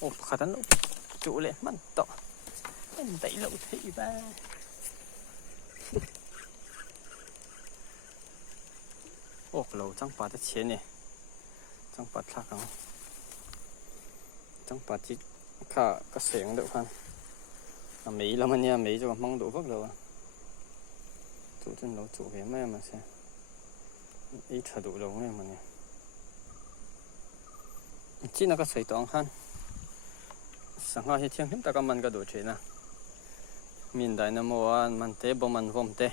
ô khá tấn lỗ chủ lệ mặn tọ em đẩy lỗ thị ba ô lỗ chẳng bà ta chế nè chẳng bà thác không chẳng bà chỉ khá có sẻng được không Mỹ là mình nha Mỹ cho mong đủ vất rồi chủ chân lỗ chủ cái mấy mà xem ít thở đủ lỗ này mà nè chỉ là cái sợi tỏng han sáng hoa thì thiên ta có mình cái đồ chơi nè mình đại nam mô mình té bom mình vomté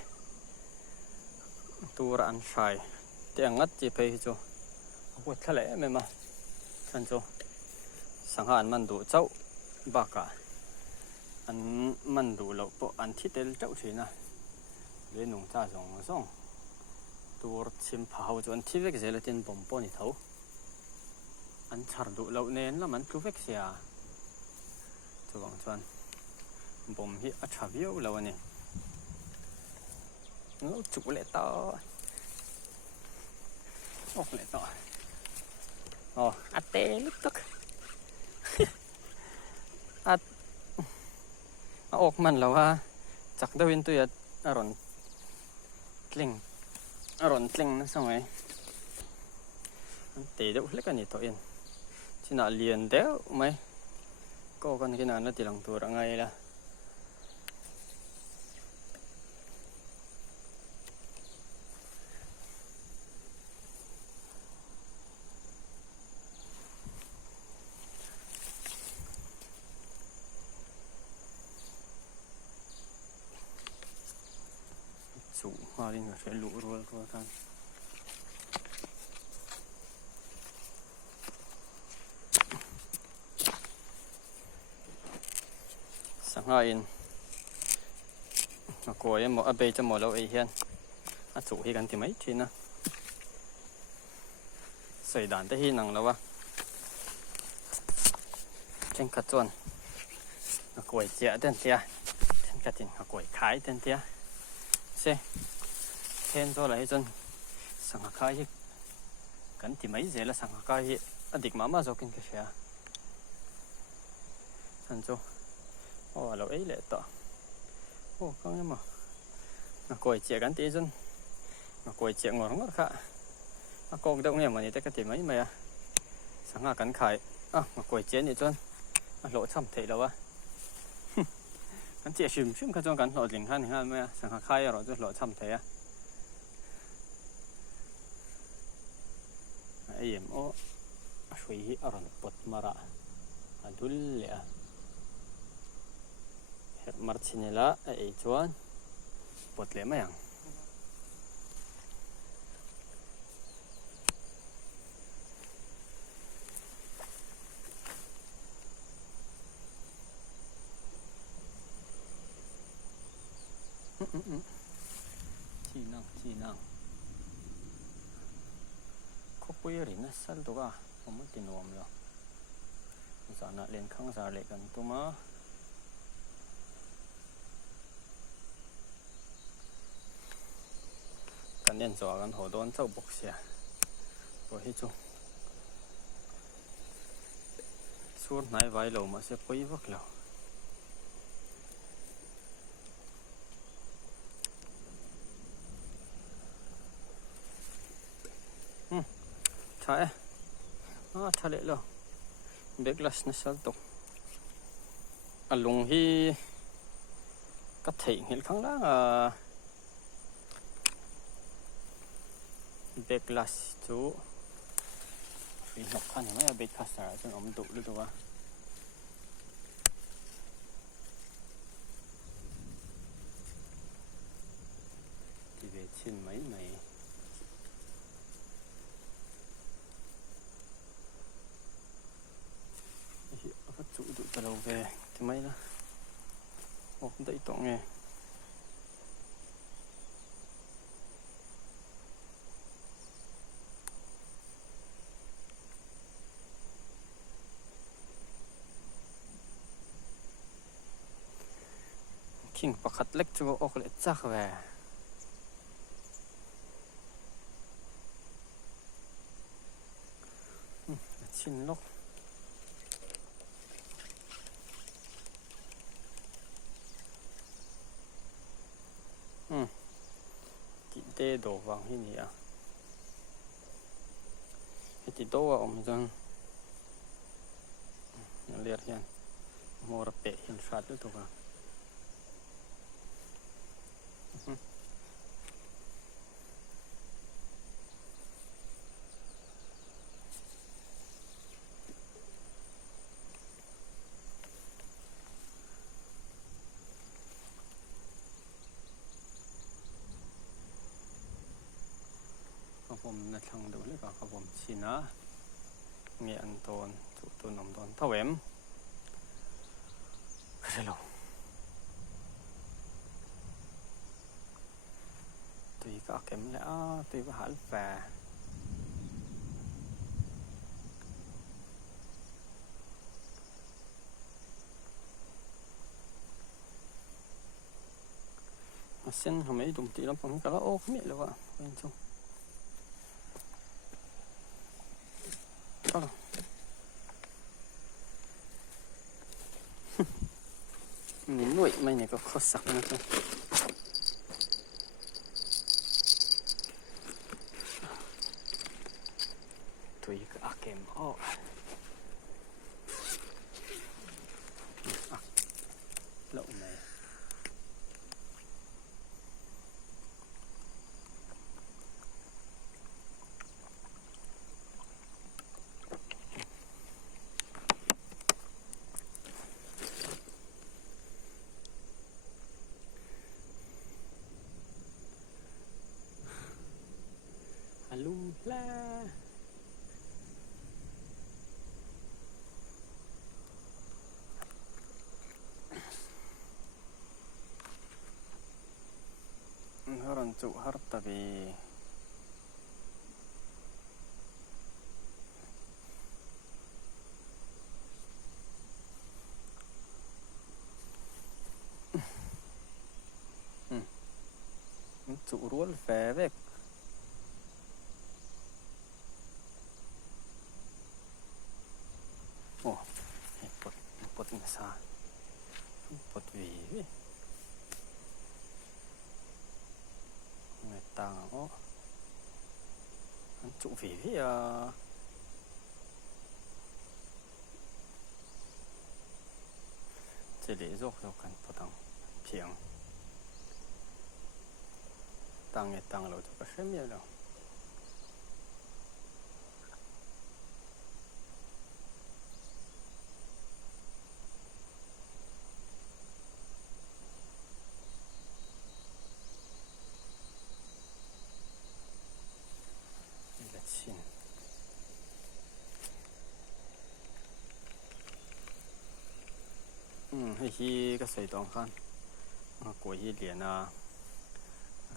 tu ra ăn xài té ngắt chỉ phải cho quét thale em mà chân cho sáng hoa mình đủ cháu bạc cả anh mình đủ lậu bộ anh thích đến cháu chơi nè để nông gia giống giống tu chim phao cho anh thích cái gì là tiền bom bom này thấu anh chặt đủ lậu nên là mình cứ vét xia cho bằng chuan bom hi a tha viu lo ani nó chụp lại to ốc lại to a tê lúc tức ốc mình làว่าจักดาวินตัวอร่อนกลิ้งนั่นสมัยเตะเด็กเล็กกันนี่ตัวเองที่น่าเรียนเด้อไหมก็กันขนาดนั้นตีหลังตัวยังไงล่ะสูงมาดิเนี่ยใช้ลูกรัวกันสังหารอินมากลัวยังหมดอาเบจะหมดเราเองเฮียนสูงที่กันที่ไม่ทีนะใส่ด่านได้ที่หนังแล้ววะเช่นกระจวนมากลัวเจี๊ยเต้นเตี้ยเช่นกระจินมากลัวขายเต้นเตี้ยเซ่เช่นตัวอะไรจนสังหารขายกันที่ไม่เสียแล้วสังหารขายอดีตมาจะกินกาแฟฉันจูโอ้เราเอ้ยเลยต่อโอ้ก็ยังมากวยเจียกันตีจนมากวยเจียงงอค่ะมากงเด็กเนี่ยมันนี่แต่ก็ตีไม่ไหมสังหากันขายมากวยเจียนี่จนโหลช่ำเทแล้ววะกันเจียชิมข้าจงกันโหลลิงขันไหมสังหาขายเราจะโหลช่ำเทไอ้เอ็มโอ้ช่วยอร่อยปดมาระดุลเลยมาร์ชินละไอ้จวนปวดเลยไหมยังที่นั่งเขาปุยรินนะสันตัวก็ผมไม่ติดนวมเลยสารเล่นข้างสารเล็กกันตัวมากันเล่นตัวกันหัวโดนเจ้าบกเสียตัวที่จูสูดไหนไว้เรามาเสียปุยวักเราใช่ทะเลแล้วเบกลัสนั่นสักตัวลุงที่ก็ถึงเห็นข้างล่างเบกลัสจูฟีนกขันเห็นไหมเบกลัสจนอมดุหรือตัวที่เวชินไหมchủ tụ từ đầu về thì mấy đó một đấy tổng nghe kinh bạc khát lách cho ốc lệ chắc về chín lốc โดวังที่นี่อ่ะให้ติดโดอ่ะผมจังเลียดยันโมระเปะหินชัดด้วยตัวกันผมในทางดูเลยก็ครับผมชินะมีอันโตนจุดตัวนมโตนเท่าเวมก็ได้ลงตุยก็เก็บแล้วตุยก็หาแฝเส้นทำไมดุมตีแล้วผมก็โอ้ไม่เลยว่ะเป็นช่วงก็นี่หน่วยไม่เนี่ยก็ข้อสักนะจ๊ะตุยก็เก็บอ้อแล้วไหนลุงแล่ฮารันจุฮาร์ตบีจุรัวแฝเวกโอ้ปดเนี่ยซาปดวีไม่ต่างอ๋อจุวีอ่ะ这里肉看不当平当也当了这个什么了ให้ฮีก็ใส่ตองกันกลัวฮีเหรียญ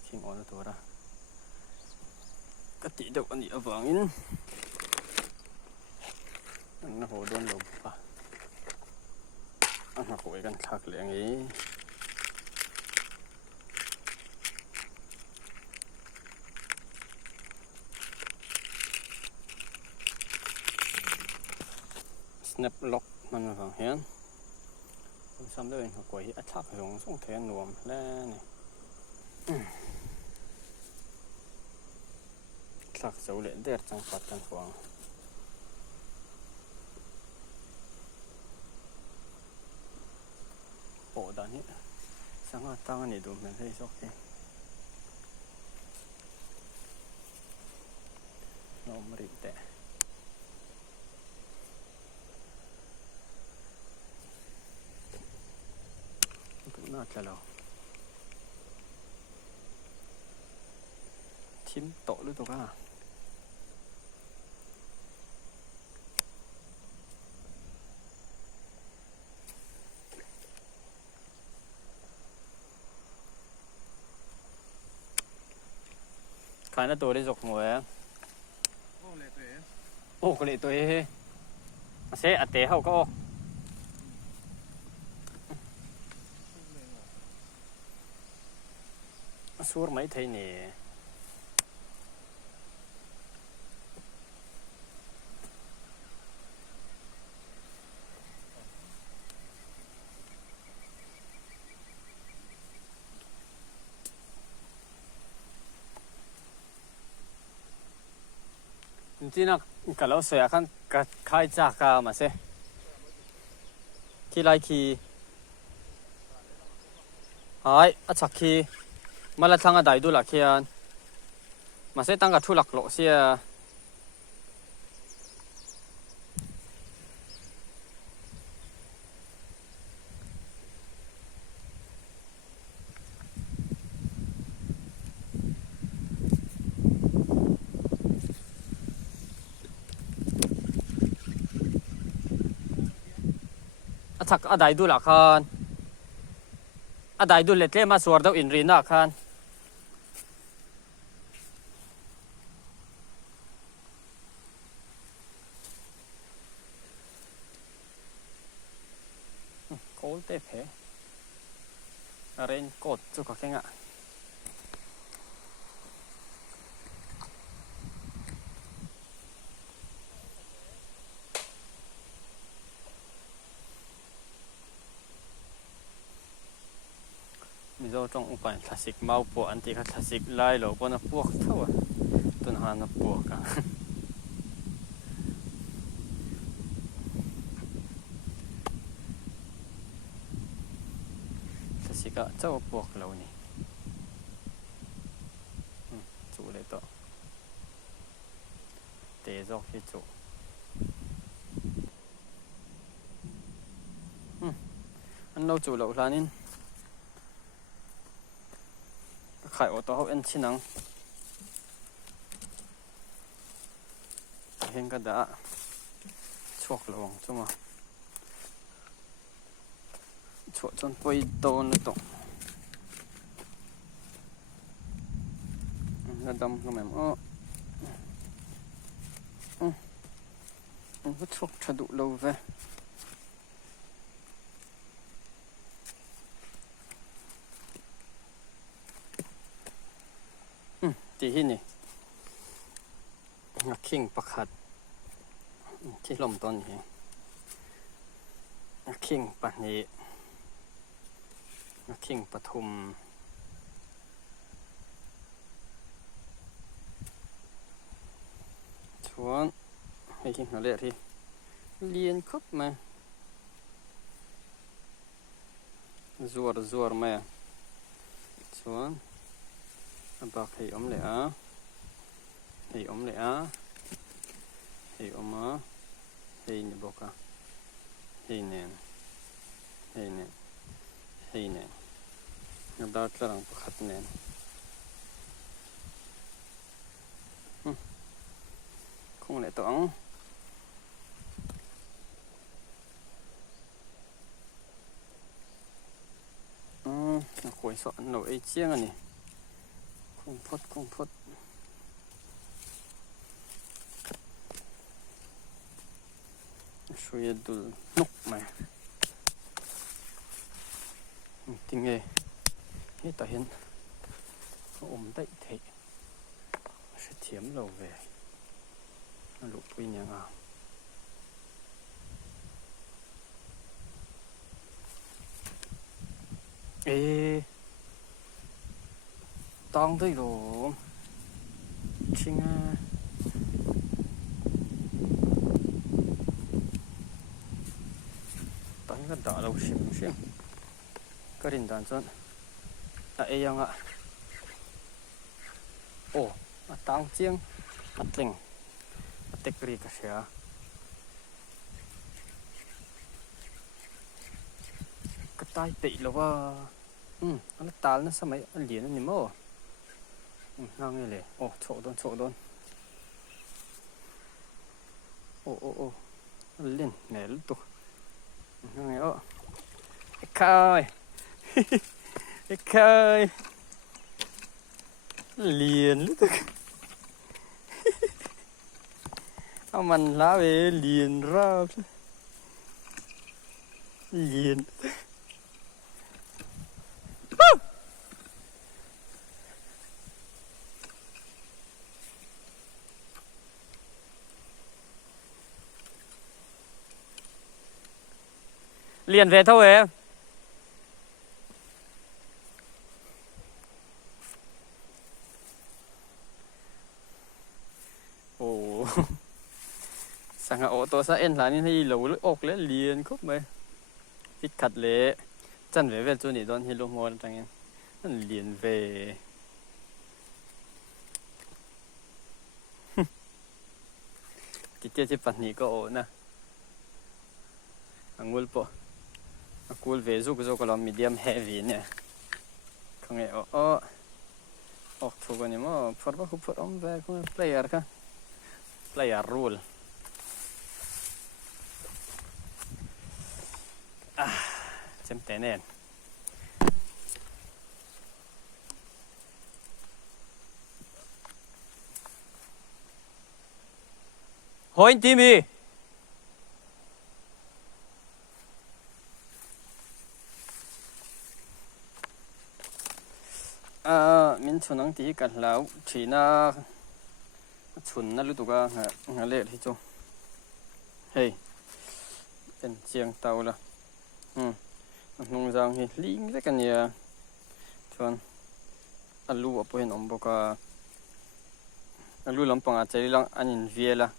คิงออนตัวละก็ติดดอกอันนี้เอาฝังอินอันนั้นโหโดนลมปะอันนั้นโหยกันทักเหลียงนี้สแนปล็อกมันฝังเห็นซ้ำเลยเขากลัวฮีอัดทักหงส่งแทนนวมแล้วนี่ทักเสาเหรียญเด็ดจังปัดจังฟองโอ้ด้านนี้สังหารตั้งอันนี้ดูมันให้ชกเองน้องมริแต่น่าจะเราทิมโตหรือตัวกันขายหน้าตัวได้จกหัวโอ้ก็เลยตัวเฮ้เสียอัดเตะเขาก็สู้ไม่ไทยเนี่ย ที่นักกะเราเสียขั้นกะคายจากกามาเสที่ไรคีหายอัชักคีมาละทางอะไรดูหลักเคียนมาเสตั้งกับทุลักโลเสียอัชักอะไรดูหลักคันอะไรดูเล็ดเล่มาสวดดาวอินรีนักคันโคตรเตะเพเรนโกดจุกแข่งอ่ะมีเจ้าจงอุปนิคลาสสิกเมาปวอันที่คลาสสิกไล่หลบปนพวกเท่าต้นหานปวกกันคลาสสิกเจ้าปวกเรานี่จูเลยต่อเตะจอกที่จูอันเราจูเราลานินขายออโต้เขาเอ็นชินังเห็นกันดะชวกลงจังวะชวกจนไปโดนเลยตกแล้วดำก็แบบก็ชวกฉะดุเราเว้ยที่นี่งักขิงประคัดที่ลมต้นนี้งักขิงปะนี้งักขิงปทุมชวนให้ขิงหาเรื่องที่เรียนครบไหมจัวไหมชวนบอกให้เลยอ่ะให้เลยอ่ะให้มาให้นี่บอกอ่ะให้เนี่ยให้เนี่ยให้เนี่ยนับดาวกลางประคัดเนี่ยคงเลยต้องคุยสอนหนูไอ้เชี่ยงอันนี้คงพดช่วยดูนกไหมจริงไงเฮ้ยแต่เห็นอมได้เถอะเสียเทียมเราเว้ยลูกปีนี้อ่ะ当对喽，亲啊，当个打了行不行？个人单纯，样啊，哦，当精，定，这个个是啊，个带底了哇，那打那什么脸你么？นั่งนี่เลยโอ้โฉโดนโอ้เล่นแหนลุตัวนั่งไงไอ้คายเลียนลุตัวเอามันล้าไปเลียนรอบเลียนliền về thôi em ồ สังหาโอตัวซะเอ็นหลานนี่ให้หลูลึกอกและเลียนครบไหมพิดขัดเละจันเวเวจูนี่ตอนฮิโรโมนจังเงี้ยนั่นเลียนเวกิเตียที่ปันนี้ก็โอนะอังุลปะอังุลเวซุกซุกเรามีเดียมเฮฟวี่เนี่ยคงไงโอ้ออกถูกกันนี่มั้งพอร์บคุปอมเวคุเพลเยอร์ค่ะเพลเยอร์รูลเจ็มเตนเองโฮอินทีมีมินชุนังตีกันแล้วทีน่าชุนนั่นรู้ตัวก็หาเละที่จูเฮ้ยเป็นเจียงเตาละนุ่งจางเฮลิงเล็กกันเนี่ยชวนอัลลูอ่ะพอเห็นอมบอกว่าอัลลูลำปังอาจจะเรื่องอันนี้เวียละ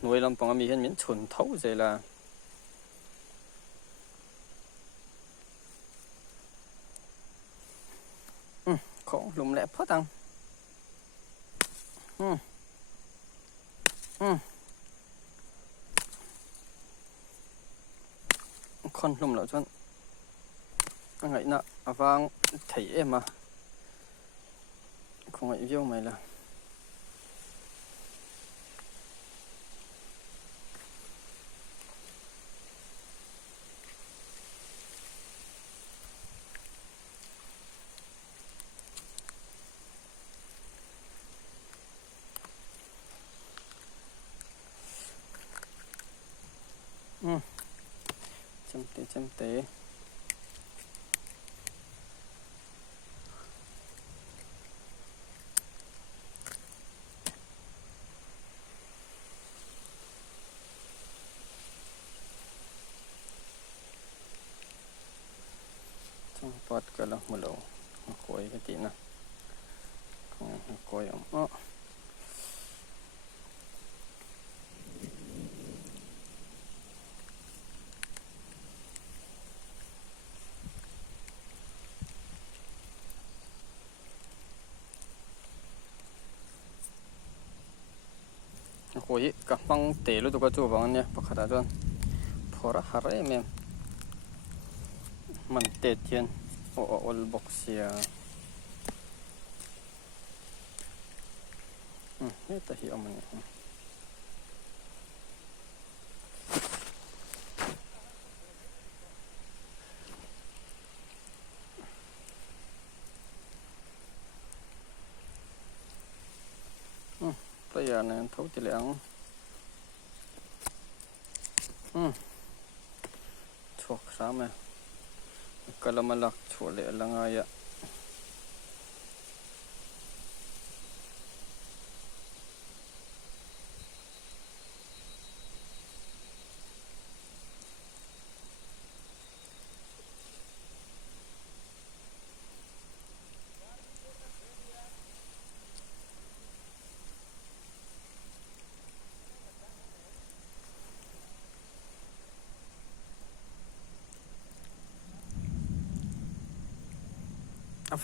หน่วยลำปังมีเห็นมินชุนเท่าใจละของหลุมแหลมพอตังคนหลุมแล้วจนไงน่ะวางไถเอ็มมาคงไงเยี่ยวไหมล่ะจำเตจังปัดกันแล้วมาแล้วคอยกันทีนะคอยคอยกับฟังเตะรู้ตัวก็จูบางเนี่ยปกติจนพอระหารเมมมันเตะเทียนโอ้โอลบ็อกเซียนี่แต่เหี้ยมันตัวอย่างนั้นเท่าที่เหลืองชั่วคราวไหมก็ละมาลักชั่วเลยละไงอ่ะ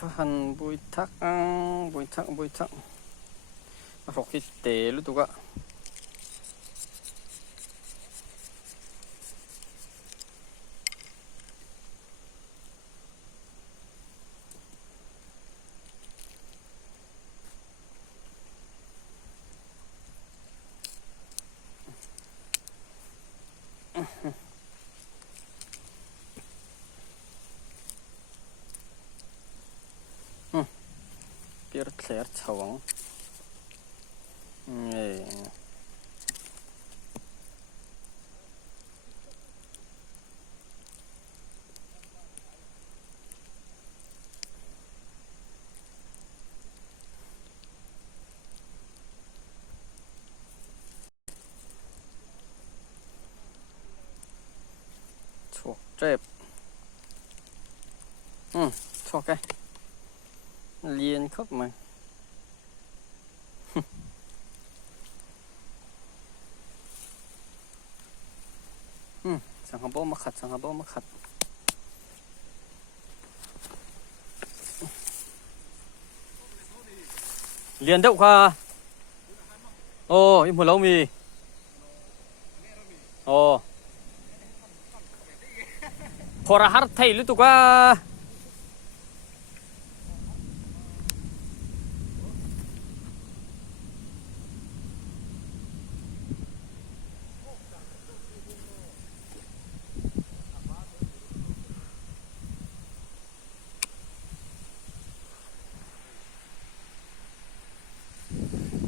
ฟันบุยทักบุยทักรอกที่เตะรู้ตัวก็เปียร์เคลียร์ช่วงชั่วเจ็บชั่วแกเลียนครับมัน sang habo ma khat liền đậu kha ô im một lâu mì ô khora har thầy lu tu ka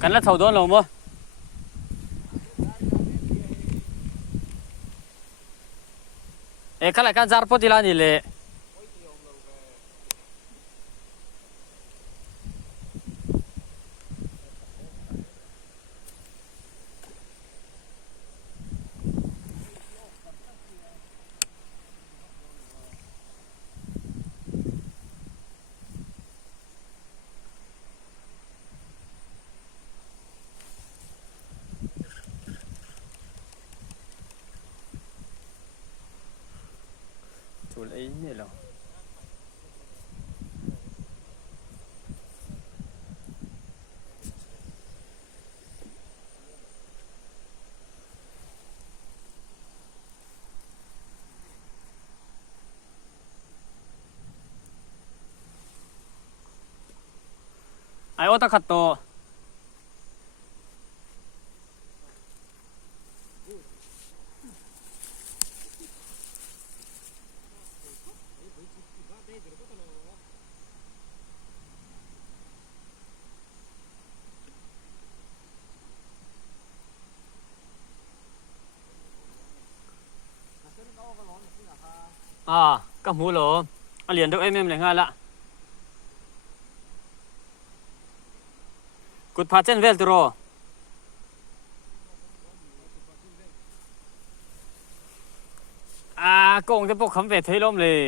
กันละเท่าโดนลงบ่เอ้กันละกันจาร์ปติลานี่เลยจูเลยนี่เหรอไอโอตาคัตโตกับหูเหรอเหรียญเด็กเอ็มเลยง่ายละกุดพาเจนเวลตโรโกงจะพวกคำเวทให้ล้มเลย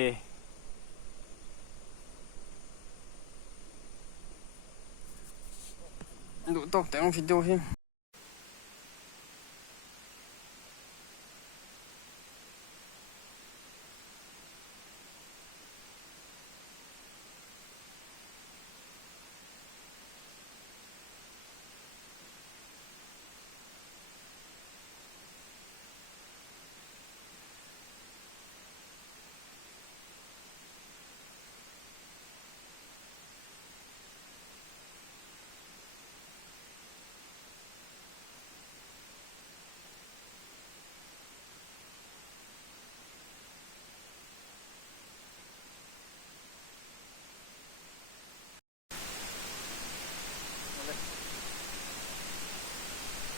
ดูตกแต่ต้องฟิดดูพี่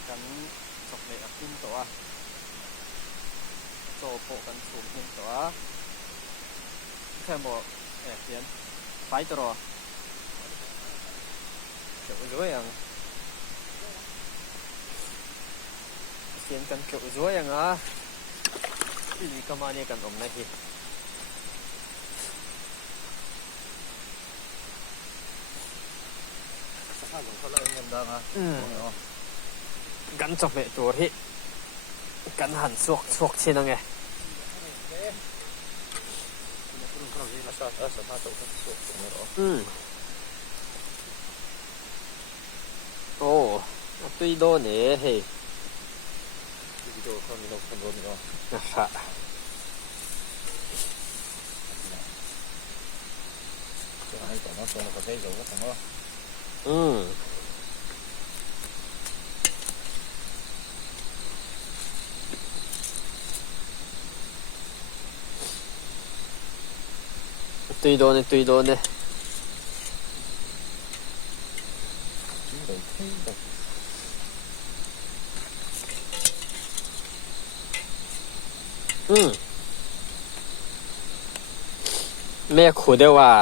กันจบเลยขึ้นตัวโจโปกันสูงขึ้นตัวแค่บอกแอบเขียนไฟตัวเกี่ยวด้วยอย่างเขียนกันเกี่ยวด้วยอย่างที่นี่ก็มาเนี่ยกันนะพี่สภาพของเขาเลยเงินดังกันจบเลยตัวที่กันหันสวกเช่นไงโอ้ตุยโดเนี่ยเฮ้ยตุยโดเขามีนกคนโดนเนาะนะครับจะให้ต่อมาตัวเราก็ได้อยู่ก็ต่อมาตุยโดเนี่ยตุยโดเนี่ยแม่ขู่ได้ว่า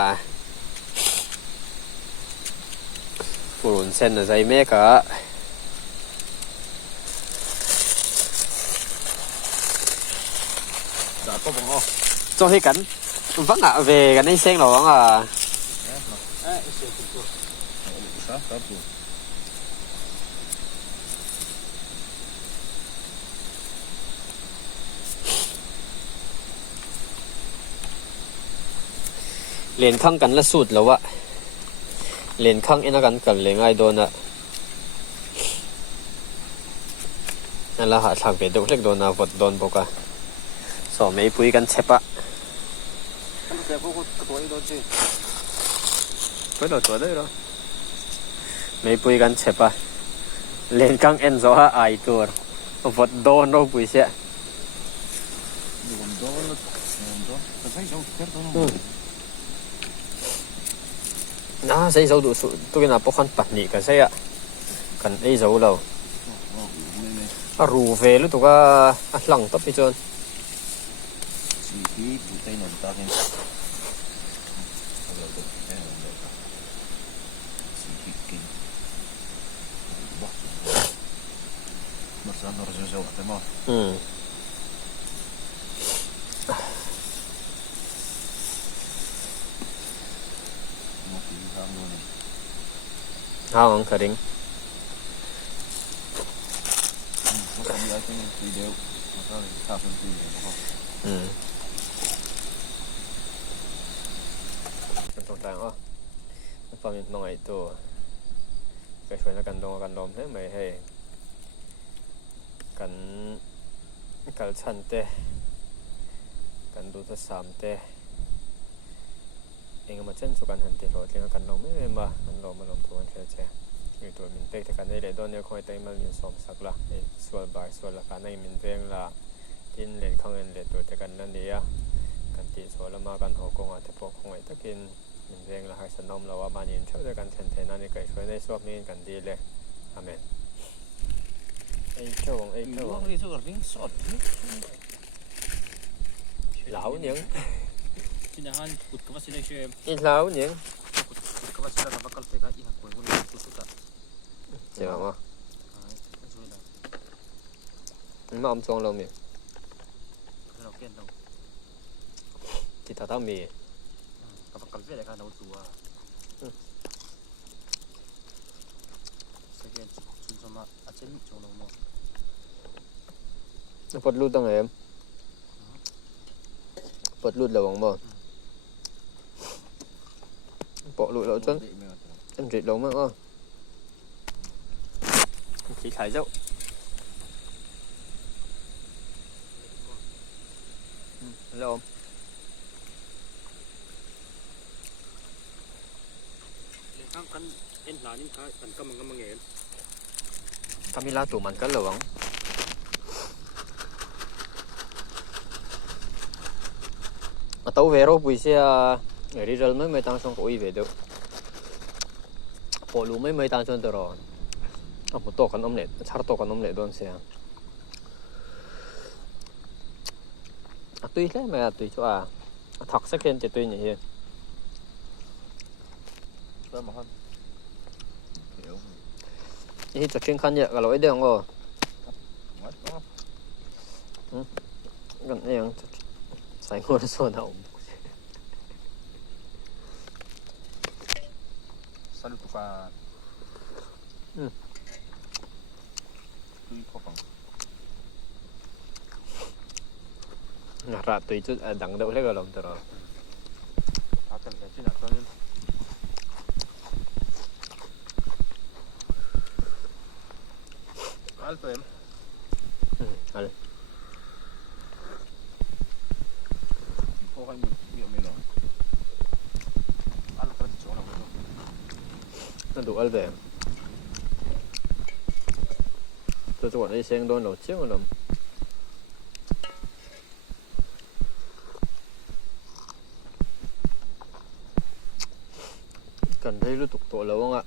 ผู้หลุนเส้นอะไรแม่ก็จะก็บอก做起緊vẫn là về cái này xem là vẫn à เรียนข้างกันละสุดแล้ววะเรียนข้างเอ็นกันกันเลยง่ายโดนอะนั่นละหาทางไปดูเล็กโดนวดโดนปกะสอไม่ปุยกันเช็บอะแต่พวกตัวอีโดนจีไปโดนตัวได้หรอไม่ปุยกันเช็บอะเรียนข้างเอ็นโซฮะไอตัววดโดนเราปุยเสียน่าใช้เสาดูสุดตัวน่ะพวกคนปัดหนีกันใช่อะกันไอ้เสาเรารูเฟลุตัวก็หลังตับไปจนสีที่ผู้ใจหนุนตาเนี่ยสีที่กินบ้ามาสั่งเราจะเอาแต่มาห้างกระดิ่งเป็นตรงกลางอ่ะความเป็นน้อยตัวก็ช่วยกันดองกันลมได้ไหมให้กันกันชันเตะกันดูจะสามเตะเองมาเช่นสุกันหันติโรเรื่องกันลมไม่มากันลมมาลมทุกวันเชื่อเชื่ออยู่ตัวมินเตะแต่กันได้เลยโดนเนี่ยคอยเตะมันมีสองสักละส่วนบ่ายส่วนละกันในมินเตงละที่เล่นข้างเงินเล่นตัวแต่กันนั่นเดียกันตีส่วนละมากันหัวกงอาจจะพกคงไว้ตะกินมินเตงละให้สนมเราว่าบานินเชื่อกันเทนเทนั่นนี่ก็ช่วยในส่วนนี้กันดีเลยอาเมนไอ้เจ้าไอ้เจ้าเหลาnhững Sinahan kut ka sila siya ít helau những kut ka sila ka bakal teka iha ko ngun susuka chào mà ai mà ông xong lâu mìเราเกณฑ์เรา thì thà tao mì ka bakal vele ka na utua second sun sama achemi chong mo nó phật lút tao em phật lút là bằng bò bỏ lụi lỗ chân em chỉ lỗ mà con chỉ khải dậu hello kan en lanin ka kan ka mga mangel Camila tụ mình cái lỗ tàu về rồi buổi xe người đi rồi mới tăng xong cối về được bỏ lú mới tăng xong rồi một tổ con omelette chả tổ con omelette đón xe tùy thế mà tùy cho thật sắc lên thì tùy nhỉ thì chụp trên khăn nhẹ cả lối đường rồi gần đây sai ngồi xuống đầu salut ka tui ko pang ngara tùy chút đằng đậu lấy cái lòng rồi akan ka sina kan alto em al ko kan mi lo al ka chong na ko nó đủ al về tôi cho đi xem đôi đầu chiếc mà làm cần thấy lúc tục tổ lâu không ạ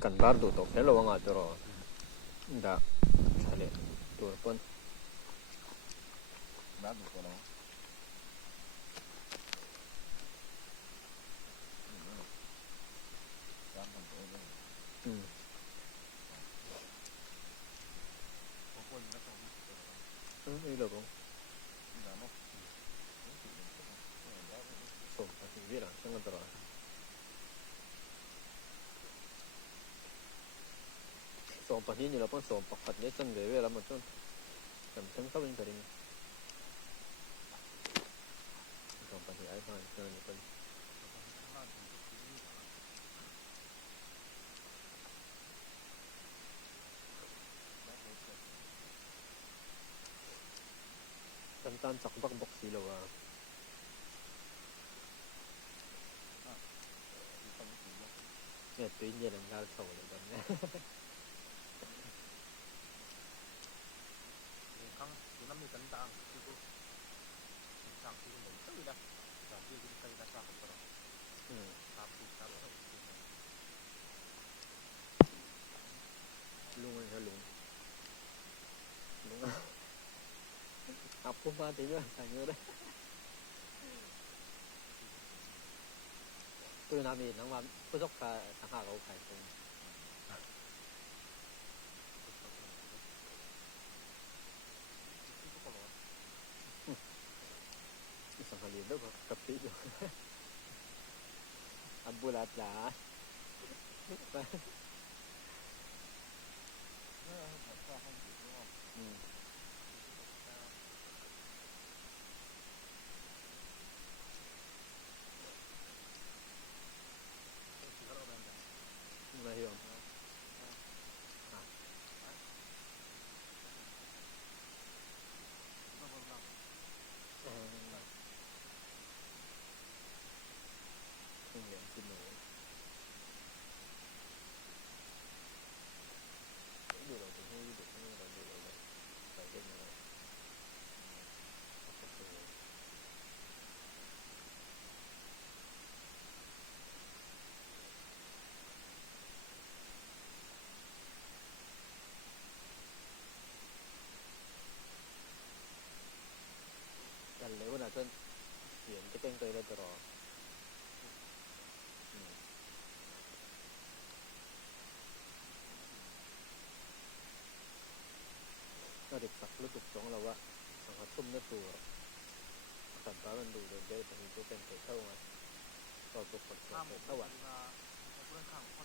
cần bắt đủ tổ thế lâu không ạ cho rồi đã trả lời tổ quân bắt được ko lo đây là không sổ thì biết là chẳng có rồi sổ bật như là con sổ bật nhất chân về là một chân cầm chân cấp lên cái này sổ bật thì ai phải cho những con tan chak bak bok si lo wa ne tuin ye lang gal chou le ban ne康有那么跟当，就是上就是没对的，上就是可以在上不了，上不上不了。 ลุงมันก็ลุงเอาพุ่มมาตีด้วยใส่เงือด้วยตัวน้ำมีน้ำมันผู้ชกขาทางหาเราไข่ตรงสังหารเรียนด้วยกับตีอยู่อับบุลาจ๋า ไม่ยอมขึ้นเหรียญขึ้นหนูดูเราถึงให้ดูให้เราดูเราใส่เด่นเลยกันเลยว่าน่าจะเสียงจะเป็นตัวได้ตลอดก็เด็กตักลูกตุกสองเราว่าสังหารทุ่มนั่นตัวสันตามันดูเดินได้แต่มีตัวเป็นเท่ามาก็ตัวคนเท่าวัน 那不能看。